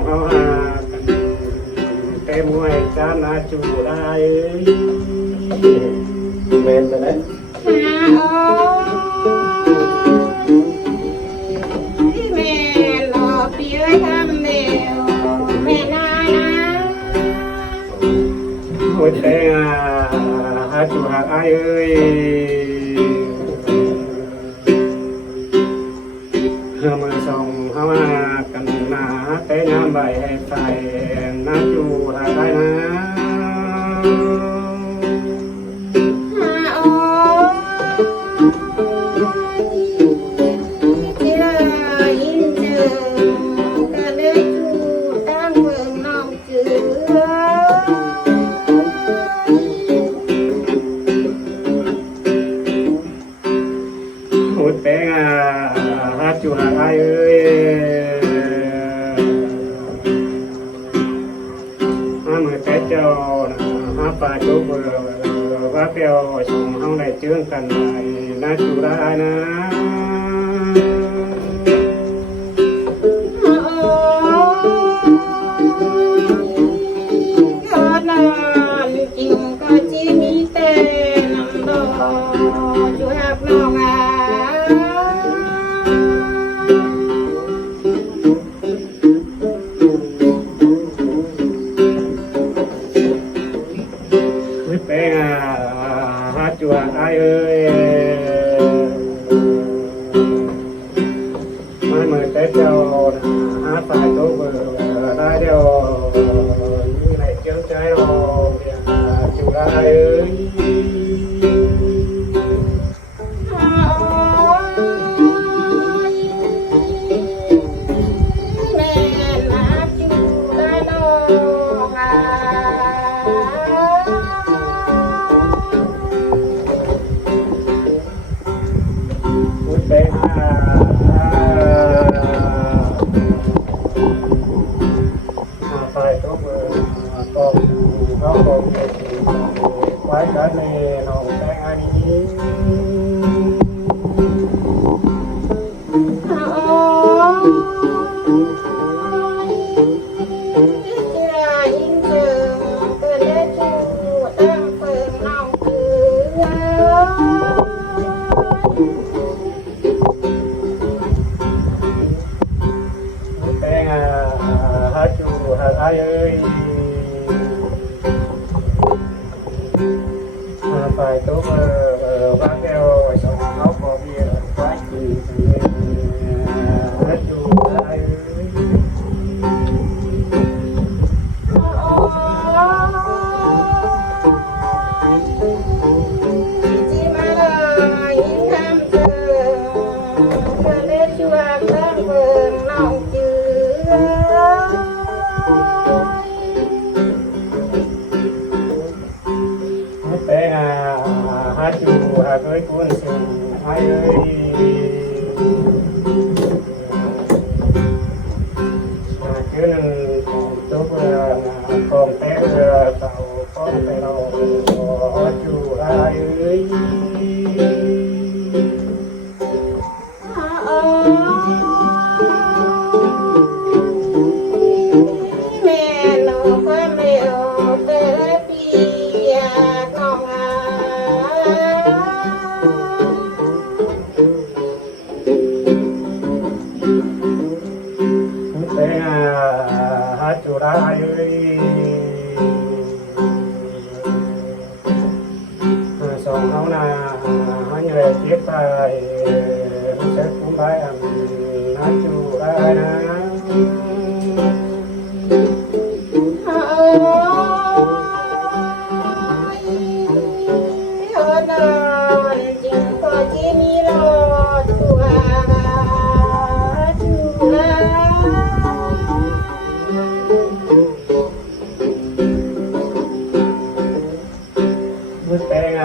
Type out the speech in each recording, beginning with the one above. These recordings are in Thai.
องเขาหากันเต็มห้วยจานนาจูได้เมนไปเลยแม่หล่อปีไว้ทำเดียวแม่นายนะหัวใจหาจูหาไอเอ้ยมือส่งเขามากันหนาเต้น้ำใบให้ใส่นาจูหาไอนะหดแป้งหาจูหาไอเอ้ยมือแต่เจ้าหาปลาจุบว่าเปียวส่งห้องได้เจื้องกันนาจูได้นะจริงก็จีมีแต่น้ำดอกอยู่หักน้องแป้งหาจูหาไอเอ้ยมือแต่เจ้าหาปลาจุบได้เดียวไหนเจื้องใจเราจูได้เอ้ยไปหาไปตัวเบอร์ก็เขาบอกไว้กันในน้องแต่งอันนี้แต่งหาจูหาไอเอ้ยไปตัวเบอร์บ้านเดียวสองเขาบอกเบียร์ไว้กินหาจูหาไอเอ้ยจีมาเลยทำเธอเธอเล่นชัวร์เรื่องเบิร์น้องจือแต่งหาจูหาเอ้ยกุนสูไอเอ้ยคือนั่นตัวเบอร์กองแต่เบอร์เต่าก้อนแต่เราจูไอเอ้ยแม่หนูความเร็วแต่ละปีอยากน้องแต่หาจูได้เลยสองเขาหน้าหันเลยเก็บไปเช็คคุ้มไปหาจูได้นะจริงก็จีมีรอชัวจูลามือแต่งห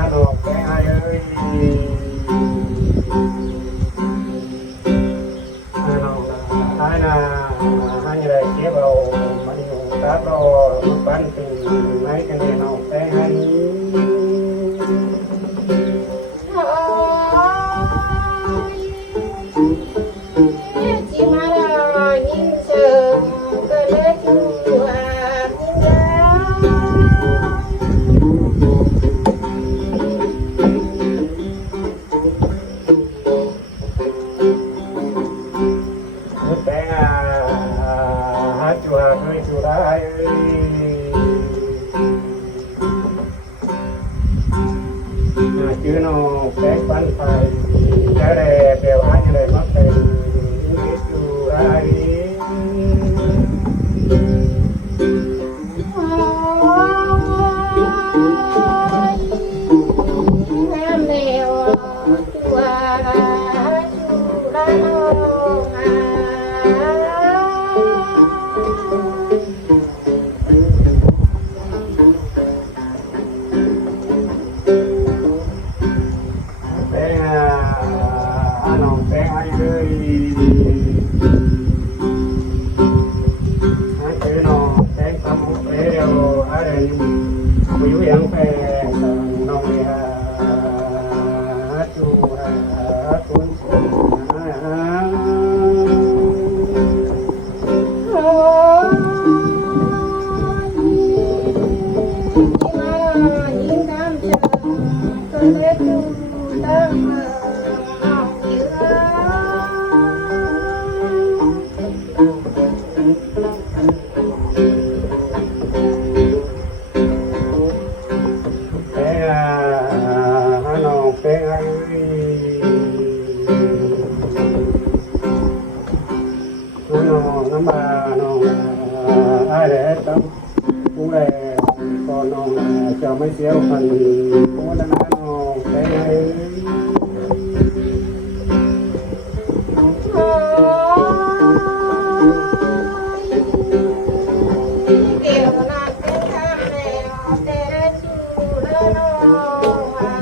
าดอกแต่งเอ้ยหาดอกได้นะหันเลยเก็บเอามันอยู่ตาโตมันปั้นเป็นไม้กันเลยน้องแต่งให้จีมาเลย ชื่อน้องแป้งปั้นไฟแล้วแต่แปลว่าอะไรมาเป็นอยู่ไร น้ำเลวจัวจุลาโนหา แป้งน้องแป้งอะไรเลยชื่อน้องแป้งทำเปรี้ยวอะไรอยู่ยังแป้งน้องเลยจูคุณโอ้ยยิ่งทำเธอก็เล็กดูตั้งเมืองน้องเยือ แป้งน้องแป้งอะไรน้องน้ำมาน้องอะไรต้องผู้ใดก็น้องจะไม่เสียวพันผู้นั้นน้องแป้งอะไร โอ้ยเกี่ยวนักเป็นคำแล้วแต่จูละโนหา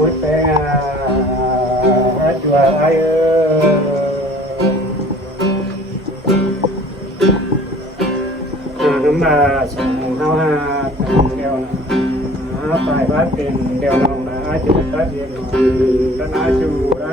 Ôi bé hát chùa ai ơi nấm mà sống hao ha thành đeo là phải bắt tiền đeo lòng là ai chịu tất nhiên đã nói chủ ra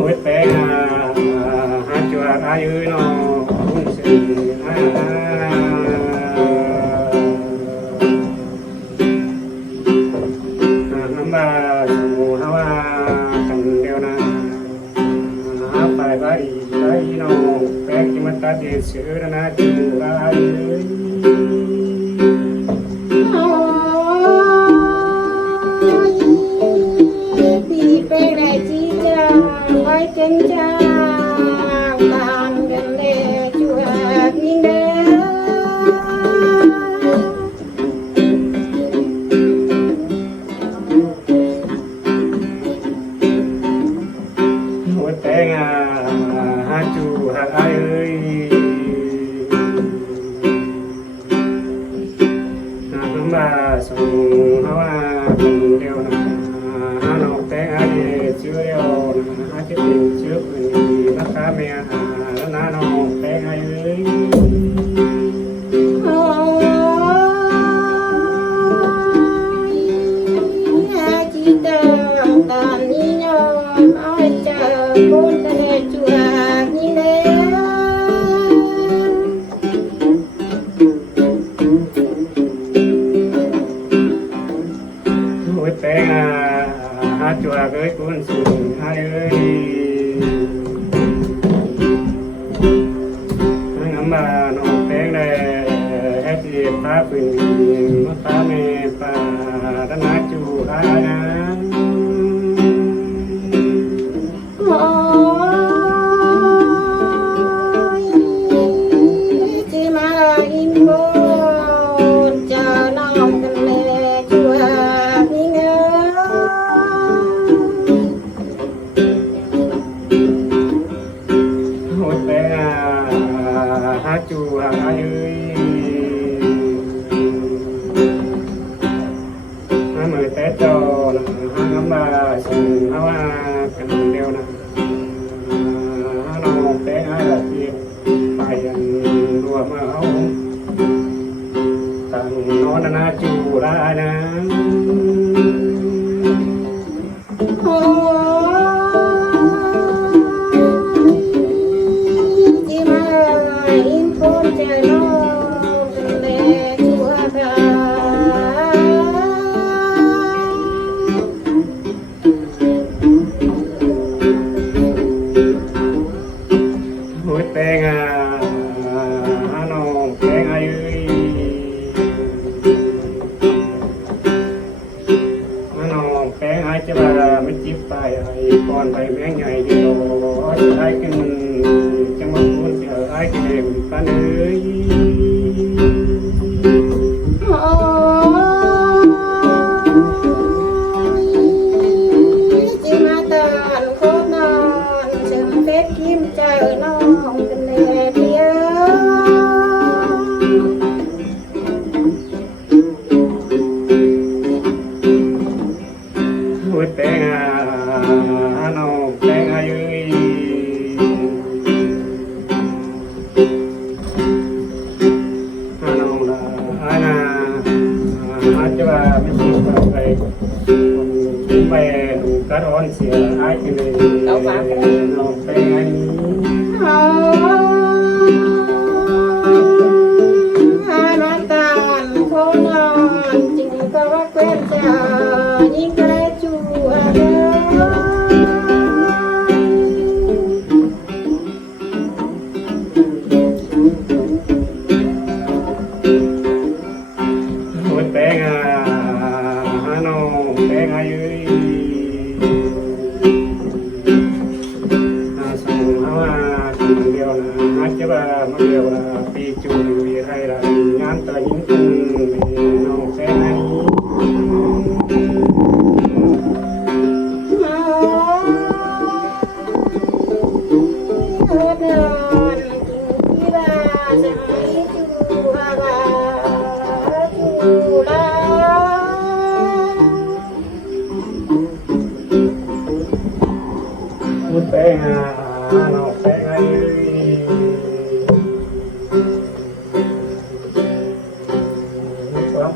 ôi bé hát chùa ai ơi nó cũng sẽ nấm mà sống hao ha thành đeo là phải bắt đấy nó bé khi mà ta đi sửa nó chủ ra ai ơi Đi về lại chi cha, quay chân cha, tàn gần lệ chùa nhìn đêm. Ôi bé hát chủ hát ai ơi nấm mà sống hao thành đeo là nó bé ai chưa đeo hát cái tiền trước thì nó khá mẹ nó bé ai ơi Chỉ tờ tàn như nhau, ai chờ bốn tệ chùa nhìn đêm. ôi bé hát chùa với cuốn sùng ai ơi ngắm mà nó bé này hết thì phá quyền nó phá mẹ phá đã nói chủ ai Ôi, chỉ mà là im buồn chờ lòng gần lệ chùa nhìn đêm. ôi bé hát chùa ai ơi mời tết cho là ngắm mà sùng hao cần đeo là nó bé ai là tiền phải đùa mà không tặng nó là chủ ra nè ไม่คิดว่าไปไปกระร้อนเสียไอ้ที่เลยน้องเป็นไง น้ำตาลโคนอนจึงก็ว่าเกวนเจ้ายิ่งกระจูเด้một bé nó bé ngay xong nó thằng điều là hát chứ bà mà điều là pi chủ vì hay là ngán tới những thân nó bé ngay một bé nó bé ngay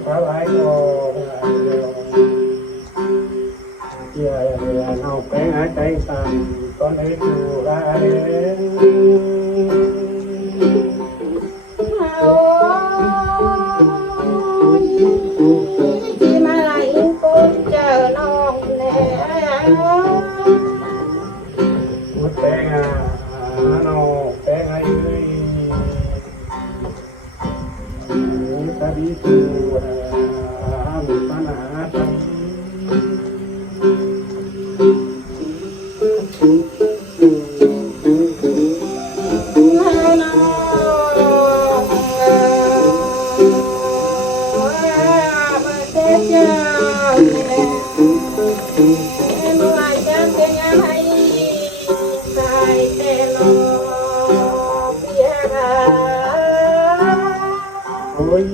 quá lái giờ nó bé ngay tay tàn con ấy chủ ra đến chỉ mà lại con chờ non nè một bé nó bé ngay ta đi từ một con ta ôi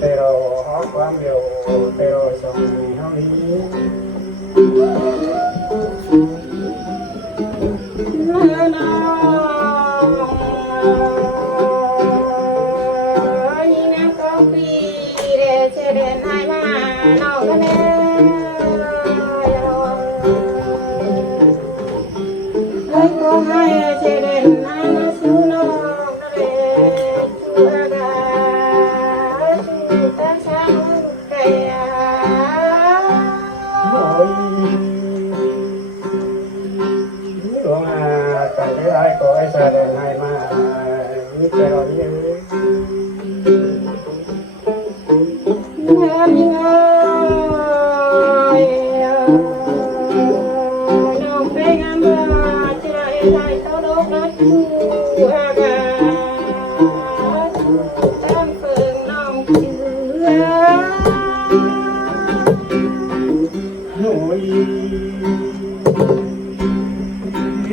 pero họ quá nhiều pero xong họ đi luôn tại cái ai có ai xài đèn này mà như thế rồi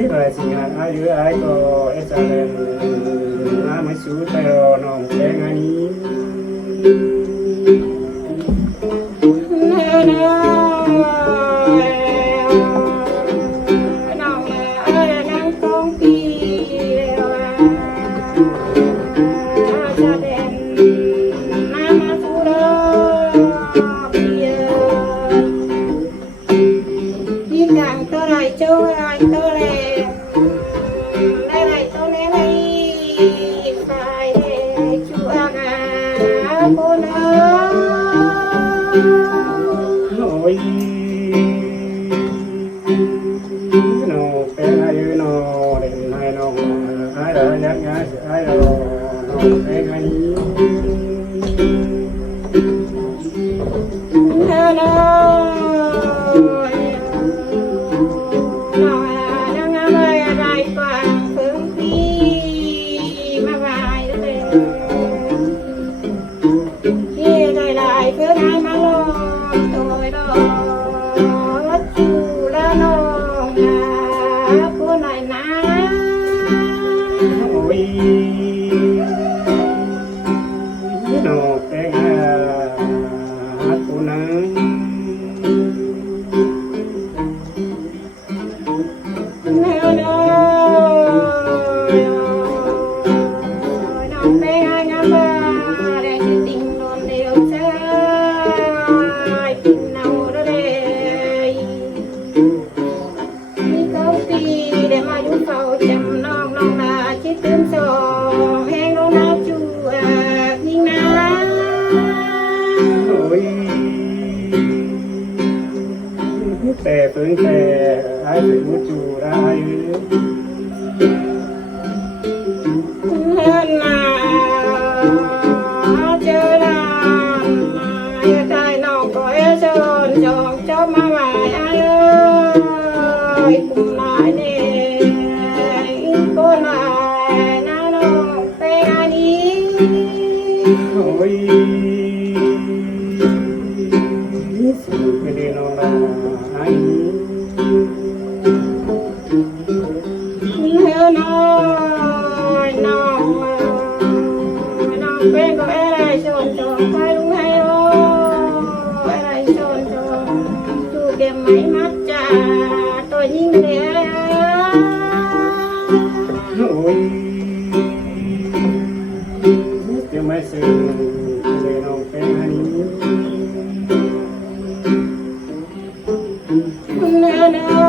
rồi xin hãy ai dưới ai có ai xài đèn mới xuống tay rồi nó bé ngay ôi nó bé ai nó đèn này nó ai đó nhắc nhá ai đó nó bé ngay nó bé hát cô nắng nó bé ยสุขเดนอลาไอเฮน้อยน้องน้องเป็นก็อะไรชนจงไปลุงให้โออะไรชนจงจูเก็บไม่มัดจ่าตัวยิ่งเลยโอ้ยจะไม่ซื้อเลยน้องเป็นอันนี้เนื้อเนื้อ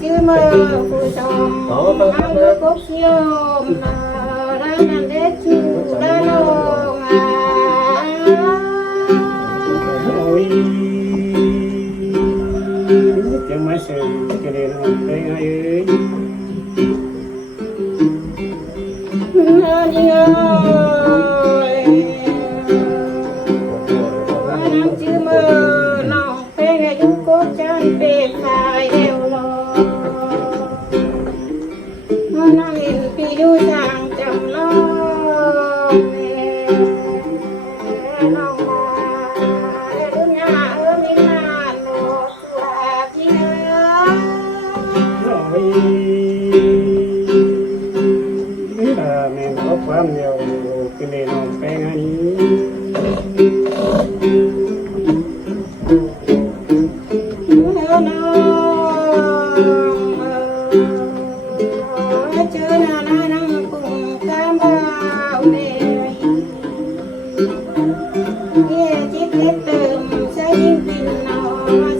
ชื่อมือผู้ชมเอาเลือกกบเชียวร้านนั้นเด็ดชูร้านโล่งโอ้ยจะไม่ซื้อจะได้น้องเป็นไงเนื้อเนื้อน้ำชื่อมือน้องเป็นอายุกบจันเป็นขายเอวลน้องเห็นพี่ดูทางจำน้องน้องมาดุนยามีมาโนตัวพี่เนื้อโอ้ยแม่บอกความเดียวกินได้น้องเป็นอันนี้เจอหน้านั่งปุ่งตามบ่าวเมย์เย่จิตเติมใช้ยิ่งเป็นนอ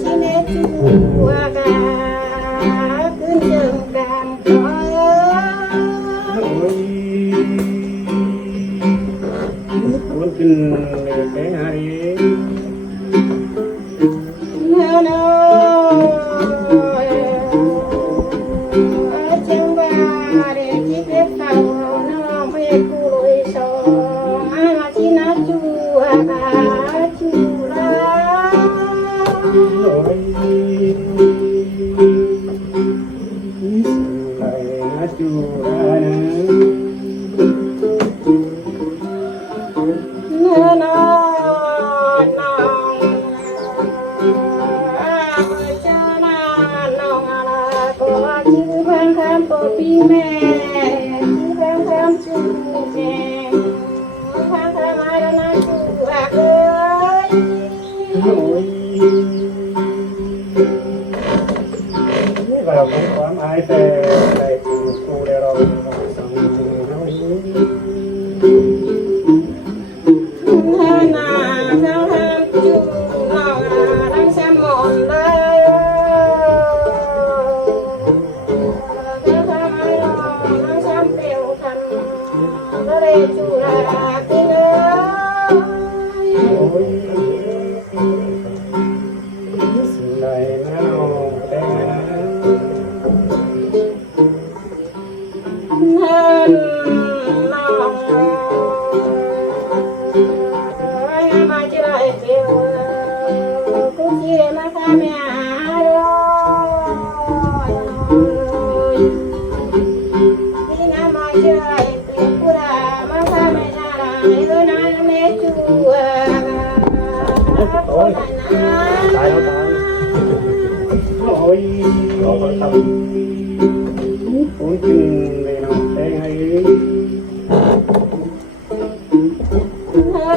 ชิเนจูวากาขึ้นเชิงกามขอคุณกินเลยไปหาดีเนื้อเนื้อเจ้าบ้าเด็กที่เก็บเต่าน้องไปกูลุยสองอาชินาจูอาบาจูลาโอ้ยไปนะจูรานะเนื้อน้อยน้องเจ้าหน้าน้องอะไรก็ชื่อพันคำปอปีแม่ชื่อพันคำชื่อแจงพันคำอะไรนะจูอาเอ้ยโอ้ยนี่เราเป็นความอายแต่ในกูได้เราสองเท่านี้นาเจ้าทำจูน้องรังสมอนเลยเจ้าทำให้น้องรังสมเปลวทันก็เลยจูราที่เอ้ยโอ้ยสิ่งใดนะน้องแต่เงินน้องมาเจอไอ้เจ้ากูคิดมาทำยังที่น้ำมาเจอไอ้เจ้ากูด่ามาทำไม่ได้เออน้ำเม็ดจูโอ้ยตายแล้วตายโอ้ยเราก็ทำคุณกินเลยน้องแต่ไง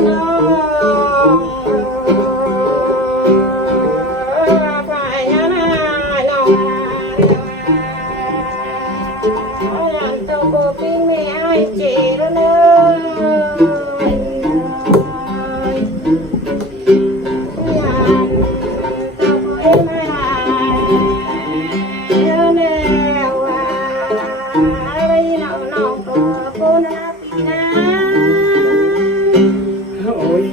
น้องฝ่ายน้าน้องยันตัวโบปิ้งไม่ให้เจแล้วเนอะยันตัวโบเอ็มไม่ได้แล้วเนอะอะไรน้องก็โบนาปีนาโอ้ย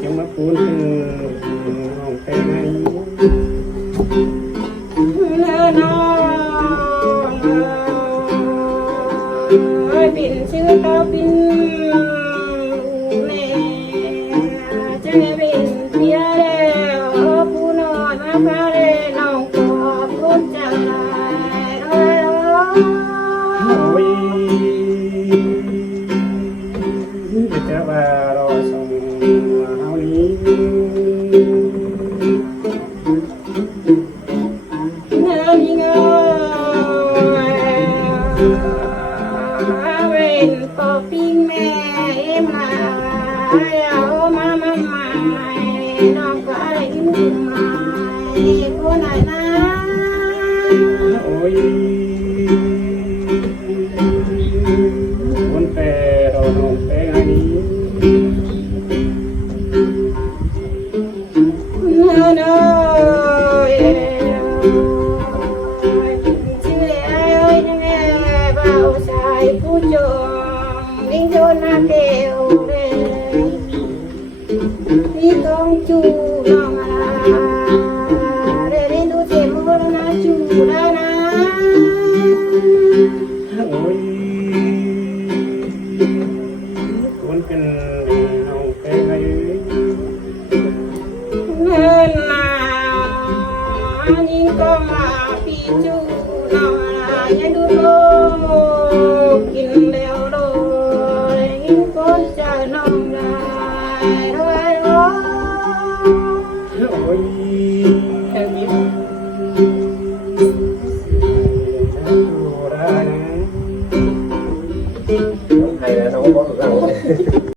จะมาพูดถึงน้องแต่ไงน้องบินชื่อเต้าบิน bên có pin mẹ em là áo mama mày nó có lấy mày cô này na ôi con tè rồi nó tè này no no Hãy subscribe cho kênh Ghiền Mì Gõ để không bỏ lỡ